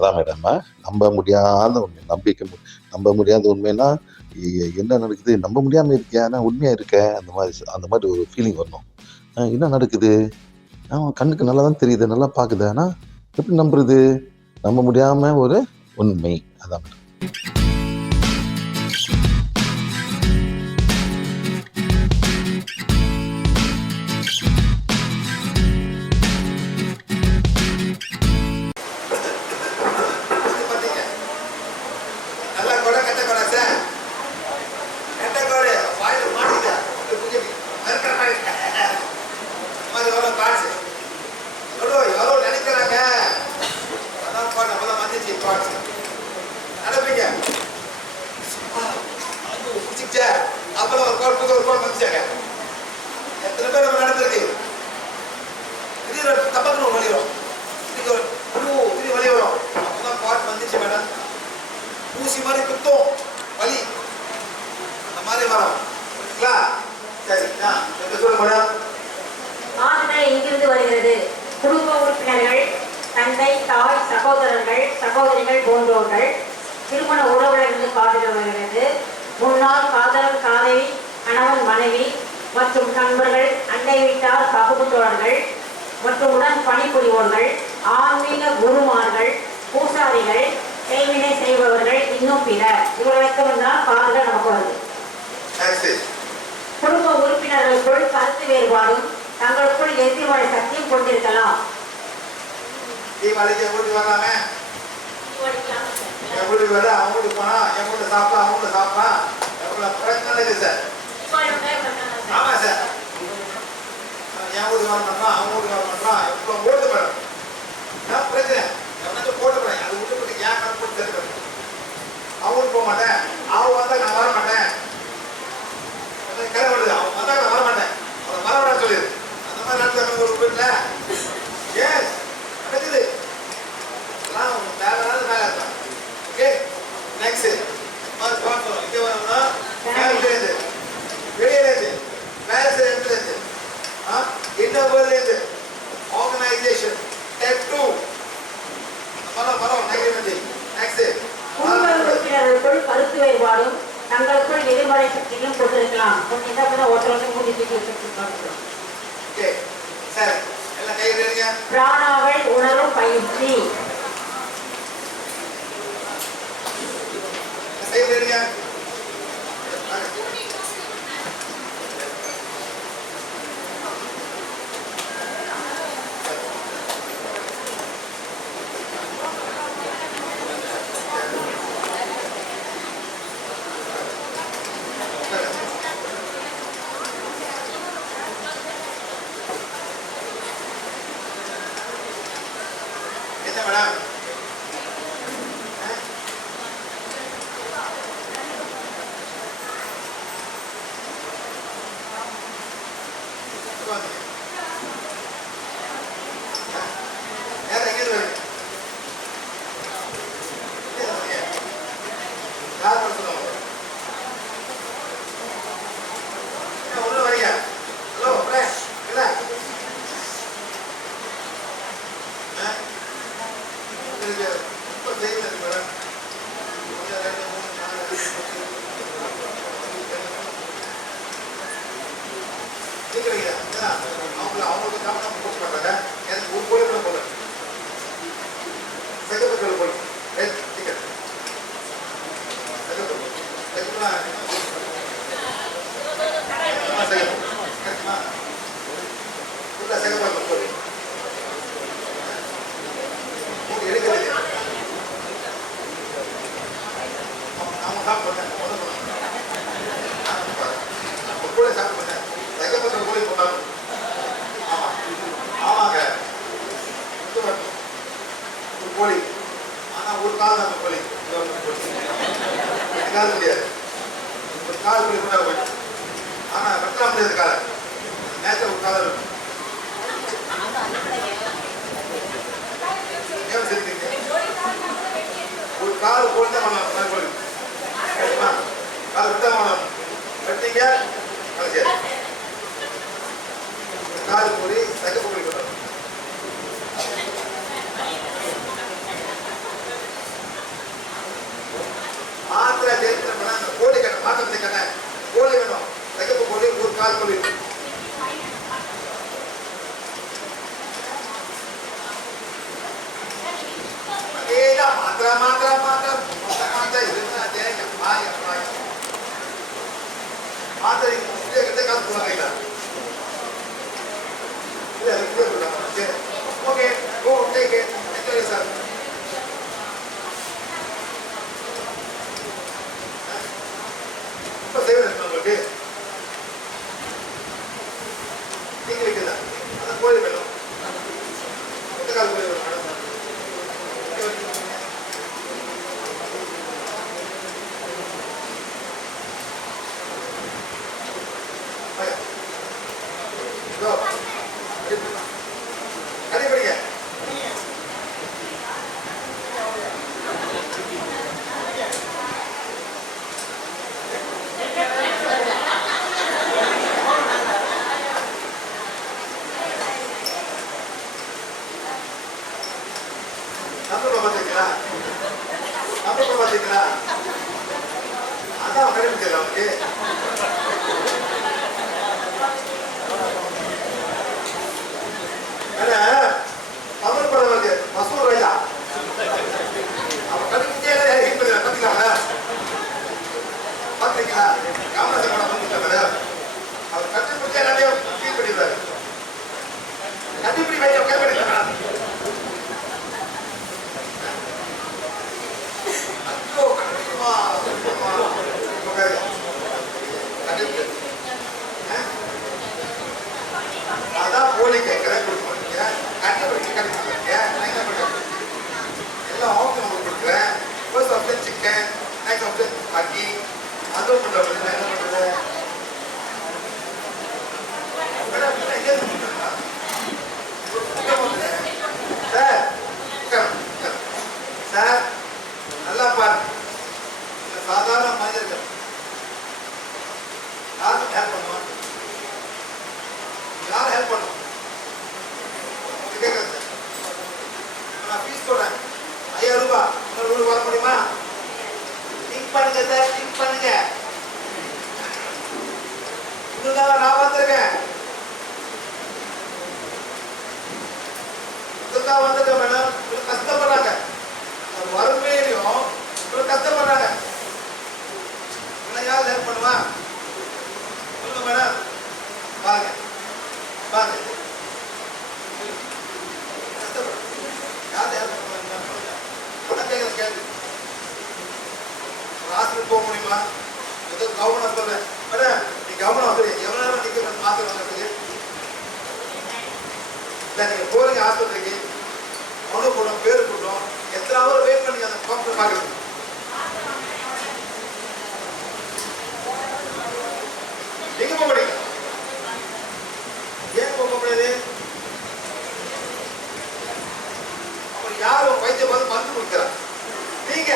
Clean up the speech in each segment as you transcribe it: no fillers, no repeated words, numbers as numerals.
அதான் மேடம், நம்ப முடியாத உண்மை, நம்ப முடியாத உண்மைன்னா என்ன நடக்குது, நம்ப முடியாம இருக்கியா, ஆனா உண்மையா இருக்க, அந்த மாதிரி ஒரு ஃபீலிங் வரணும். என்ன நடக்குது, கண்ணுக்கு நல்லா தான் தெரியுது, நல்லா பாக்குது, ஆனா எப்படி நம்புறது, நம்ப முடியாம ஒரு உண்மை. அதான் மேடம். எத்தனை பேர் நம்ம நடந்திருக்கு, திடீர்னு தப்பக்கு ஒரு வழி வரும், திடீர் வழி வரும், அப்பதான் பாட்டு வந்துச்சு மேடம். ஊசி மாதிரி குத்தும் வலி, அந்த மாதிரி வரும். சரி, சொல்ல மேடம். ஆறுதல் எங்கிருந்து வருகிறது? குடும்ப உறுப்பினர்கள், தந்தை, தாய், சகோதரர்கள், சகோதரிகள் போன்றோர்கள் திருமண உறவுகளிலிருந்து காதல் வருகிறது. முன்னாள் காதலன், காதலி, கணவன், மனைவி மற்றும் நண்பர்கள், அண்டை வீட்டார், பகுப்பு தோழர்கள் மற்றும் உடன் பணிபுரிவோர்கள், ஆன்மீக குருமார்கள், பூசாரிகள், செய்வினை செய்பவர்கள், இன்னும் பிற. இவர்களுக்கு முன்னால் காதல் நமக்கு வருது. குடும்ப உறுப்பினர்களுக்குள் கருத்து வேறுபாடும் தங்களுக்குள் எதிர்மறை சக்தியும் கொண்டிருக்கலாம். ஆமா சார், என் வீட்டுக்கு வர மாட்டான், அவங்க வீட்டுக்கு வர மாட்டான், இப்போ ஓட்டு மேடம் பிரச்சனை எவனாச்சும் போட்டு போறேன், அது விட்டு போட்டு ஏன் கணக்கு போட்டு தெரிஞ்சு அவங்க வீட்டு போக மாட்டேன், அவங்க வந்தா நான் வர மாட்டேன், கரை வருது, அவங்க வந்தா நான் வர மாட்டேன், அவங்க வர வேணாம் சொல்லிடு. அந்த மாதிரி நடத்த ஒரு வீட்டில் ஏஸ் நடக்குது, எல்லாம் தேவையான வேலை இருக்கான். ஓகே, நெக்ஸ்ட் பார்த்தோம், இங்கே வரணும்னா வெளியிலேருந்து வேலை செய்ய இடத்துலேருந்து இந்த ஊர்லேருந்து ஆர்கனைசேஷன் ஸ்டெப் 2 உறுப்பினர்களுக்குள் கருத்து வேறுபாடும் தங்களுக்குள் எதிர்மறை சக்தியும் கொண்டிருக்கலாம். பிராணாவை உணரும் பயிற்சி. அவங்களுக்கு கவனம் போட்டு மாட்டாங்க. எனக்கு ஒரு கோயில் கூட போல செகப்பத்தில் போய் டிக்கெட் செகப்பல் செகப்பா செகப்பல் போய் எடுக்கிறது அவங்க சாப்பிட்டேன் கூட சாப்பிட்டேன் செகப்பத்தில் கோயில் போனாங்க. ஆமாங்க ஒரு கோழி, ஆனா ஒரு கால் அந்த கோழி கால் முடியாது, ஒரு கால் கோழி கூட போயிட்டு, ஆனா வெட்ட முடியாது காலை நேரத்தில் ஒரு காலம் இருக்கும். ஏன் சரிங்க ஒரு கால் கோழி தான் பண்ணலாம், கோழி கால் விட்டா பண்ணலாம், வெட்டீங்க கலைச்சாரு கால் கோழி செகப்பு கோழி பண்ணணும். சொல்லுங்க. இல்ல இது சொல்லுங்க. Okay go take it enjoy sir. இப்ப சேவ் இருக்கு உங்களுக்கு. நீங்க வைக்கிறதா அதான் கோழி வேணும். கொத்தக்கால் கோழி வேணும் மேடம். அடிப்படிங்க. நம்பர் பாத்தீங்களா? நம்பர் பாத்தீங்களா? அதான் கண்டுபிடிச்சல அவனுக்கு. தமிழ் படம் வருது மசூர் ராஜா. அவன் கண்டுபிடிச்சே பாத்தீங்களா? பாத்தீங்களா? காமராஜர் படம் வந்துட்டாரு. அவர் கண்டுபிடிச்சே எல்லாத்தையும் ஃபீல் பண்ணிடுறாரு. கண்டுபிடி வைக்க கேட்படிக்கிறாரா? ஐயோ கண்டுபிடிக்குமா? அதான் போலி கேட்கிறேன் கொடுக்க கண்டுபிடிச்சு கண்டுபிடிக்க நான் என்ன பண்றேன்? எல்லாம் ஆப்ஷன் உங்களுக்கு கொடுக்குறேன். First option chicken, next option அக்கி, அதுவும் பண்றது நான் என்ன பண்றது? மேடம் எங்க சொல்றீங்களா? சார் சார் நல்லா பாருங்க. சாதாரண மனிதர்கள் யாருக்கு ஹெல்ப் பண்ணுவாங்க? யார் ஹெல்ப் பண்ணும்? கேட்குறேன் சார். நான் ஃபீஸ் போடுறேன் 5000 ரூபாய். இன்னொரு ஊருக்கு வர முடியுமா? திங்க் பண்ணுங்க சார், திங்க் பண்ணுங்க. இதுக்காக நான் வந்திருக்கேன். இதுக்காக வந்திருக்கேன் மேடம். இவ்வளவு கஷ்டப்படுறாங்க. அது வறுமையிலையும் இவ்வளவு கஷ்டப்படுறாங்க. யார் ஹெல்ப் பண்ணுவா? சொல்லுங்க மேடம். பாருங்க பாருங்க யார் ஹெல்ப் பண்ணுவாங்க? கேள்வி. ஒரு ஹாஸ்பிட்டல் போக முடியுமா? ஏதோ கவர்மெண்ட் சொல்றேன் மேடம். நீ கவர்மெண்ட் வந்து எவ்வளவு நேரம் நீங்க மாத்திரை வாங்குறதுக்கு? இல்லை நீங்க போறீங்க ஹாஸ்பிட்டலுக்கு, மனு போடும், பேரு போட்டோம், எத்தனை ஹவர் வெயிட் பண்ணி அந்த டாக்டர் பார்க்குறது? நீங்க போக முடியுங்க. ஏன் போக முடியாது? அப்ப யாரும் வைத்திய பார்த்து மருந்து கொடுக்குறா? நீங்க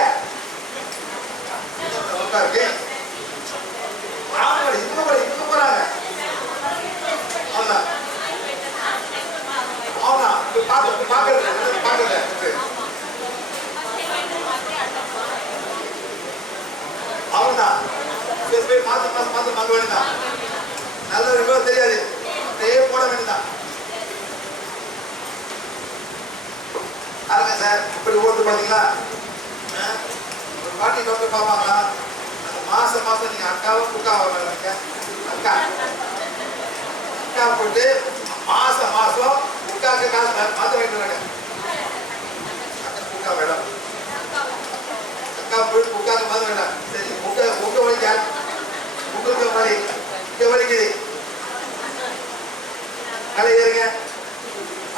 இவங்க போறாங்க. அவன்தான் மாத்த வாங்க வேண்டியதான். நல்ல ஒரு தெரியாது போட வேண்டியதான். அதுங்க சார் இப்படி ஓட்டு பாத்தீங்களா? ஒரு பாட்டி டாக்டர் பார்ப்பாங்களா? மாசம் மாசம் நீங்க அக்காவை குக்காவை அக்கா அக்கா போட்டு மாசம் மாசம் குக்காக்கு காசு மாத்த வேண்டிய குக்கா வேணும். அக்கா போய் குக்காக்கு மாத்த வேண்டாம். சரி உங்க வலிக்க உங்களுக்கு வலி இங்க வலிக்குது, கலை ஏறுங்க.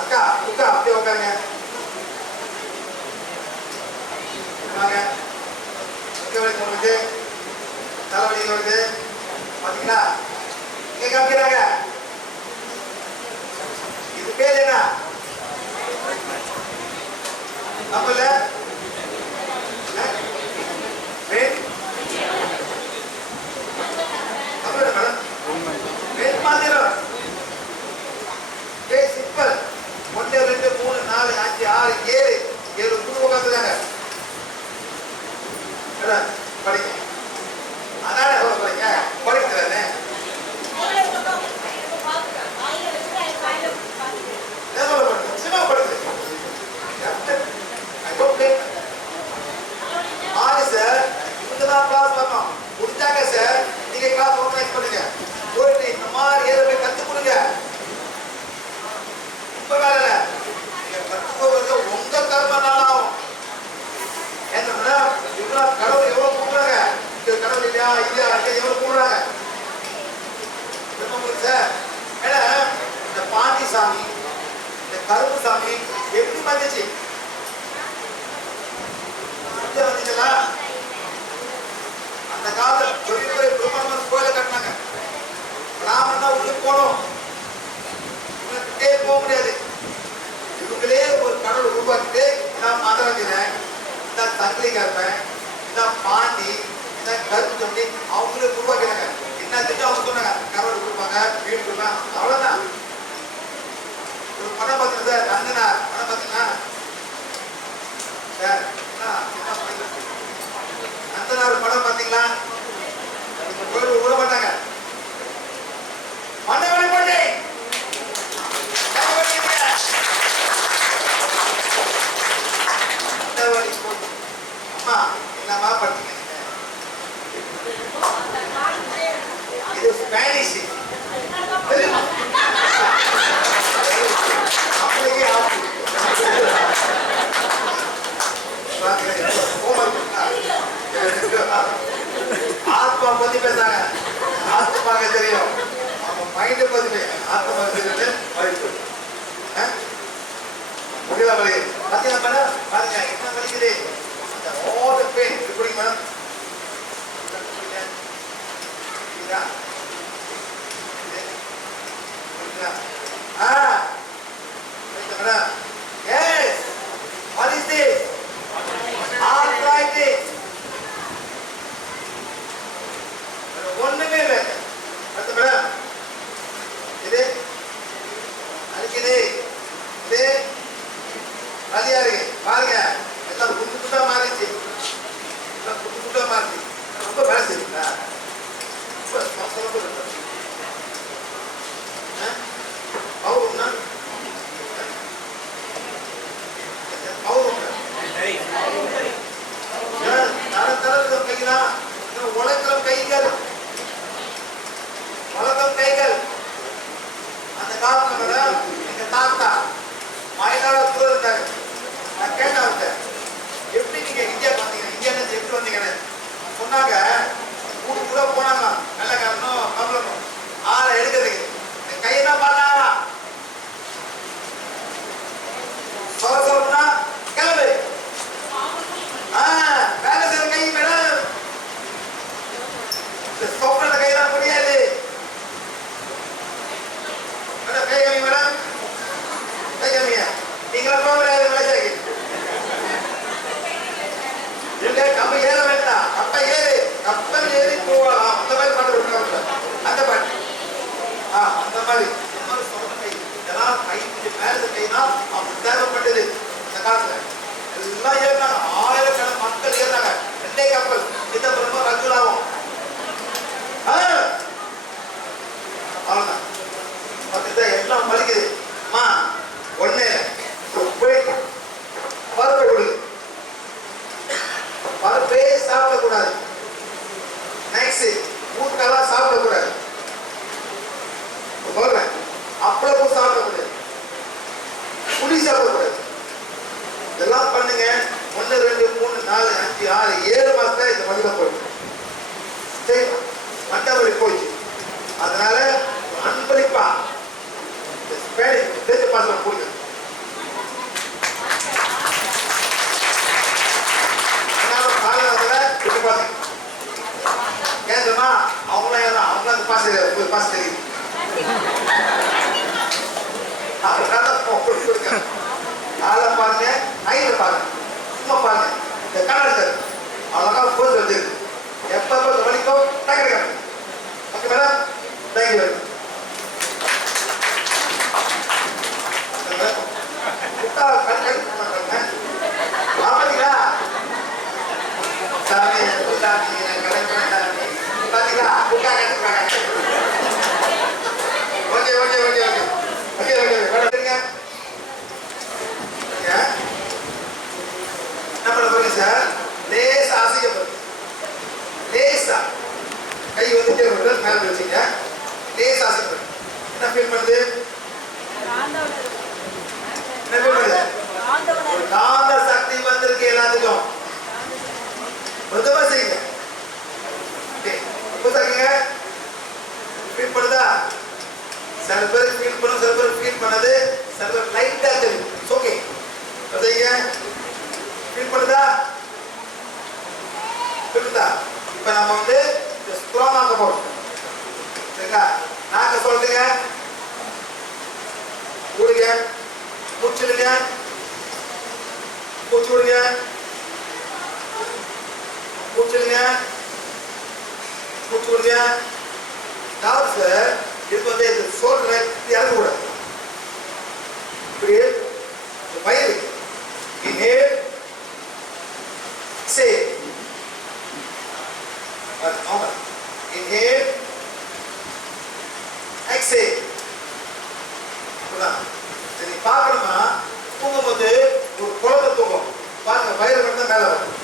அக்கா குக்கா அப்படியே உட்காருங்க. வாங்க. எங்க வலிக்கு உங்களுக்கு தலைவலி வருது பாத்தீங்களா? எங்க காமிக்கிறாங்க. இது பேர் என்ன? நம்மள சிம்பிள் 1 2 3 4 5 6 7 புது உட்காந்துருக்காங்க. படிக்க அதனால எவ்வளவு படிக்க படிக்கிறானே சினிமா படிச்சு அமெரிக்கா இருப்பேன், இதான் பாண்டி, இதான் கருப்பு சொல்லி அவங்களே உருவாக்கிறாங்க. என்ன திட்டம் அவங்க சொன்னாங்க, கவர் கொடுப்பாங்க, வீடு கொடுப்பாங்க, அவ்வளவுதான். ஒரு படம் பார்த்தீங்க சார், நந்தனார் படம் பார்த்தீங்கன்னா சார், நந்தனார் படம் பார்த்தீங்களா? விட மாட்டாங்க. மண்டபடி போட்டி அம்மா என்னமா பண்ணீங்க? இது ஸ்பானிஷ் தெரியுமா? அப்படியே ஆத்மா பத்தி பேசாங்க. ஆத்மாங்க தெரியும், அவங்க மைண்ட் பத்தி ஆத்மா தெரியுது. முடியல வலி பாத்தீங்களா மேடம்? பாருங்க என்ன வலிக்குது. அந்த ஓட பெயின் எப்படி madam? Madam yes what is this? arthritis. ஒண்ணுமே இல்லை. அடுத்த மேடம் இது அடிக்குது, இது வலியா இருக்கு. பாருங்க எல்லாம் குண்டு குண்டா மாறிச்சு, எல்லாம் குண்டு குண்டா மாறிச்சு. ரொம்ப வேலை செய்யுங்களா? ரொம்ப மோசமா இருக்கு. பவுரும்னா தரத்துல கைகளா உழைக்கிற கைகள், உலகம் கைகள். அந்த காலத்துல எங்க தாத்தா மயிலாடுதுறை இருந்தாங்க. நான் கேட்டேன் அவர்கிட்ட, எப்படி நீங்க இந்தியா வந்தீங்க, இந்தியா எப்படி வந்தீங்கன்னு சொன்னாங்க. ஊரு கூட போனாங்க, நல்ல காரணம் கம்பளம் ஆளை எடுக்கிறதுக்கு. கையெல்லாம் பார்த்தா சொல்ல சொல்லணும்னா கிளம்பு. வேலை செய்யற கை மேடம், சொப்பன கையெல்லாம் முடியாது. மேடம் கை கம்மி, மேடம் கை கம்மியா? நீங்களா போக முடியாது விளைச்சாக்கி இல்ல. கம்பி ஏற வேண்டாம், கப்பை ஏறு, கப்பல் ஏறி போகலாம். அந்த மாதிரி பாட்டு விட்டுருக்காங்க. அந்த பாட்டு அந்த மாதிரி இதெல்லாம் கை மேல கைனா அப்படி தேவைப்பட்டது. இந்த காலத்துல எல்லாம் ஏறினாங்க, ஆயிரக்கணக்கான மக்கள் ஏறினாங்க. ரெண்டே கப்பல் சிதம்பரமா ரகுலாவும் அவ்வளவுதான். பார்த்துட்டு எல்லாம் மலிக்குது. அம்மா ஒண்ணு போய் பருப்பை கொடுங்க. பருப்பே சாப்பிடக்கூடாது. நெக்ஸ்ட் ஊட்டெல்லாம் சாப்பிடக்கூடாது. சொல்றேன், அப்பளமும் சாப்பிடக்கூடாது, புளி சாப்பிடக்கூடாது. இதெல்லாம் பண்ணுங்க. 1 2 3 4 5 6 7 மாசத்துல இந்த மதிப்பை போயிடும். சரி, மண்டபடி போயிடுச்சு. அதனால அன்பளிப்பா பேச்சு பாசம் கொடுங்க. கேட்கணுமா? அவங்களாம் அவங்க அந்த பாச பாச தெரியுது. ஆளை பாருங்க, ஐல பாருங்க, சும்மா பாருங்க. இந்த கண்ணாடி அழகா போது வந்து எப்ப வலிக்கும் டக்குனு. Okay madam, thank you. பாத்தீங்களா சாமி பாத்தீங்களா? Okay okay okay okay okay okay madam என்ன பண்ண போறீங்க சார்? லேசா அசைக்கப்படுது. லேசா கை வந்துட்டே வருது, மேல வச்சுங்க. லேசா அசைக்கப்படுது. என்ன ஃபீல் பண்ணுது? என்ன ஃபீல் பண்ணுது? ஒரு காந்த சக்தி வந்திருக்கு எல்லாத்துக்கும். மெதுவா செய்யுங்க. ஃபீல் பண்ணுதா? சில பேருக்கு ஃபீல் பண்ணும், சில பேருக்கு ஃபீல் பண்ணது, சில பேர் லைட்டா தெரியும். ஓகே செய்யுங்க. ஃபீல் பண்ணுதா? புரியுதா? இப்ப நம்ம வந்து ஸ்ட்ராங் ஆக போறோம். சரிங்களா? நாக்க சொல்லுங்க, ஊடுங்க, மூச்சுடுங்க, மூச்சு விடுங்க, மூச்சுடுங்க, மூச்சு விடுங்க. நான் சார் இது வந்து இது சோல்டரை இறங்கக்கூடாது. இப்படி பயிர் இன்ஹேல் எக்ஸேல். ஆமா, இன்ஹேல் எக்ஸேல். சரி, பார்க்கணுமா? தூங்கும்போது ஒரு குழந்தை தூங்கும் பாருங்க, வயிறு மட்டும் மேலே வரும்.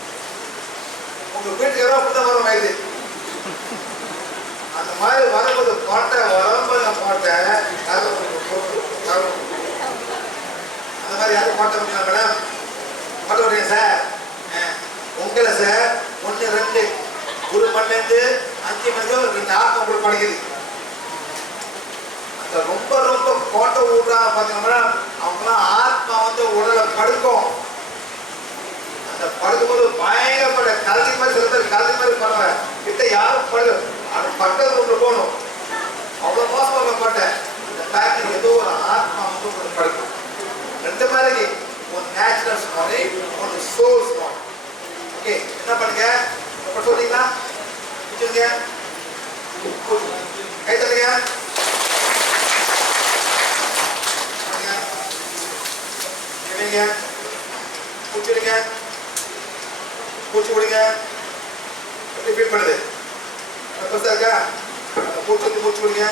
உங்க வீட்டுக்கு அப்படிதான் வரும் வயிறு. அந்த மாதிரி வரும்போது பாட்டை வரும்போது பாட்டை அந்த மாதிரி யாரும் பாட்ட முடியல மேடம். பாட்ட விடுறீங்க சார். உங்களை சார் 1, 2 1 மணிலேருந்து 5 மணிக்கு 2 ஆத்மா உங்களுக்கு படிக்குது. அந்த ரொம்ப ரொம்ப கோட்டை விடுறாங்க பார்த்தீங்கன்னா அவங்களாம் ஆத்மா வந்து உடலை படுக்கும். அந்த படுக்கும்போது பயங்கரப்பட்ட கல்வி மாதிரி சில பேர் கல்வி மாதிரி பண்ணுவாங்க. கிட்ட யாரும் படுக்க அது பக்கத்து ரூம்ல போகணும். அவ்வளோ மோசமாக போட்டேன். அந்த டைம் ஏதோ ஒரு ஆத்மா வந்து உங்களுக்கு படுக்கும். 2 மாதிரி ஒரு நேச்சுரல் ஸ்மாரி, ஒரு சோல் ஸ்மாரி. ஓகே, என்ன பண்ணுங்க? அப்ப சொல்றீங்களா? பிடிச்சிருங்க, கை தட்டுங்க. பிடிச்சிடுங்க, பூச்சி விடுங்க. எப்படி ஃபீல் பண்ணுது? பெருசா இருக்கா? பூச்சி மூச்சு விடுங்க.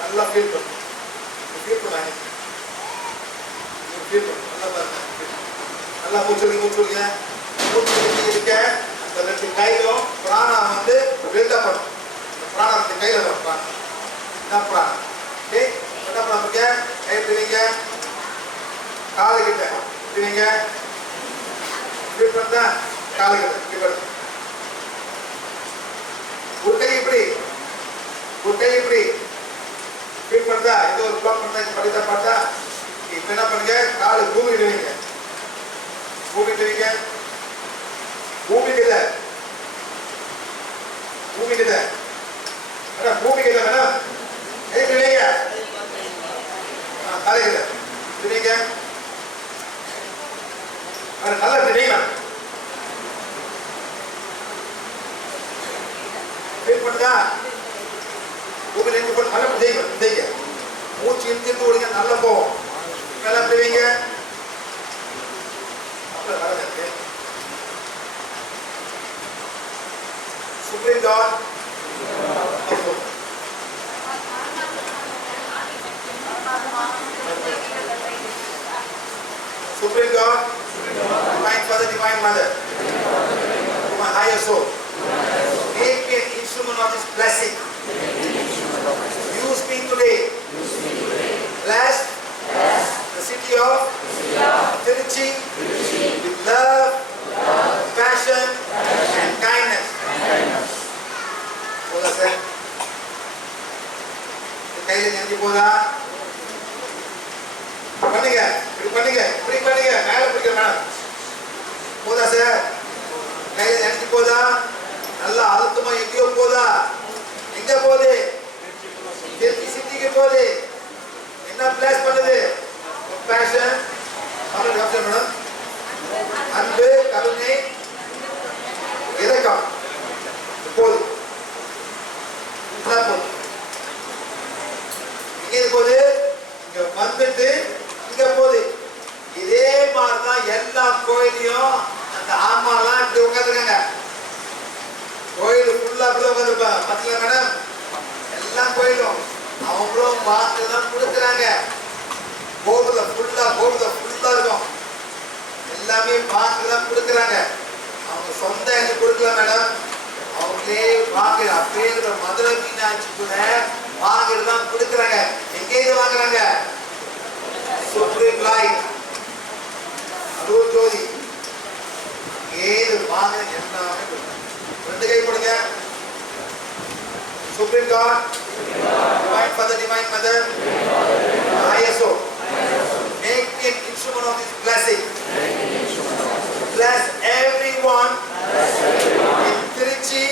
நல்லா ஃபீல் பண்ணும். ஃபீல் பண்ணாங்க, ஃபீல் பண்ணும். நல்லா பாருங்க, நல்லா மூச்சு விடுங்க, மூச்சு விடுங்க. மூச்சு விட்டு இருக்க அந்த 2 கையிலும் பிராணா வந்து பில்டப் பண்ணும். பிராணா 2 கையில வரும். பிராணம் என்ன பிராணம்? ஓகே, என்ன பண்ணுங்க? கை பிடிங்க, காலை கிட்ட பிடிங்க. ஃபீல் பண்ணா காலை கிட்ட இப்படி ஒரு கை இப்படி, ஒரு கை இப்படி ஃபீல் பண்ணுறா. ஏதோ ஒரு பிளாக் பண்ணா படித்தா பார்த்தா. இப்போ என்ன பண்ணுங்க? காலு பூமி வைங்க, பூமி வைங்க, பூமி கிட்ட, பூமி கிட்ட மேடம், பூமி கிட்ட மேடம். எப்படி வைங்க? தலை கிட்ட வைங்க. நல்லா வைங்க. ஃபீல் பண்ணுதா? பூமியில் இருந்து போட்டு நல்லா செய்யுங்க. மூச்சு இழுத்து விடுங்க, நல்லா போவோம். மேலே அப்படி வைங்க. Supreme god Supreme God, Divine Father, Divine Mother, to my higher soul, make me an instrument of this blessing. Use me today. Bless the city of Tiruchi with love, passion, and kindness. Bola sir. கையில நெஞ்சு போதா? பண்ணுங்க, இப்படி பண்ணுங்க, இப்படி பண்ணுங்க. மேல பிடிக்க மேடம். போதா சார்? கையில நெஞ்சு போதா? நல்லா அழுத்தமா எங்கேயோ போதா? எங்க போகுது? திருச்சி சிட்டிக்கு போகுது. என்ன பிளேஸ் பண்ணுது? பேஷன், மேடம், அன்பு, கருணை, இரக்கம் போகுது. போகுது. எங்க போகுது? இங்க வந்துட்டு இங்க போகுது. இதே மாதிரிதான் எல்லா கோயிலையும் அந்த ஆன்மாலாம் இப்படி உட்காந்துருக்காங்க. கோயில் ஃபுல்லா அப்படி உட்காந்துருப்பாங்க. பத்தல மேடம், எல்லா கோயிலும் அவங்களும் பார்த்து தான் கொடுக்குறாங்க. போர்டுல ஃபுல்லா இருக்கும். எல்லாமே பார்த்து தான் கொடுக்குறாங்க. அவங்க சொந்த எனக்கு கொடுக்கல மேடம். அவங்களே வாக்கு அப்படியே மதுரை மீனாட்சி கூட வாங்கிட்டு தான் கொடுக்குறாங்க. எங்கேயிருந்து வாங்குறாங்க? சுப்ரீம் லைட், அருள் ஜோதி, ஏது வாங்க எல்லாமே 2 கை போடுங்க. Supreme God, Divine Father, Divine Mother, higher soul, make me an instrument of this blessing. Bless everyone in Tiruchi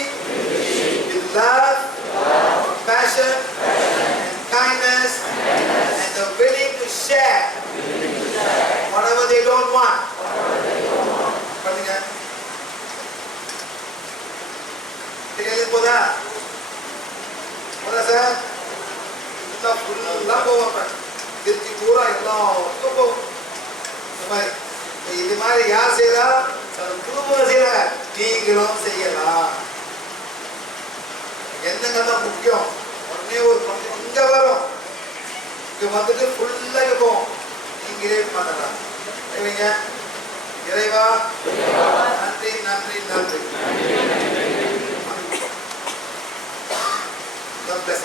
with love, passion, and kindness, and the willing to share whatever they don't want. ஃபுல்லாக போவோம். திருச்சி பூரா எல்லா ஒர்க்கும் போகும். இது மாதிரி யார் செய்யறா? குடும்பம் செய்யறாங்க. நீங்களும் செய்யலாம். என்னங்க தான் முக்கியம். உடனே ஒரு இங்க வரும், இங்க வந்துட்டு ஃபுல்லா இங்க போவோம். நீங்களே பண்ணலாம். இறைவா நன்றி நன்றி நன்றி. God bless.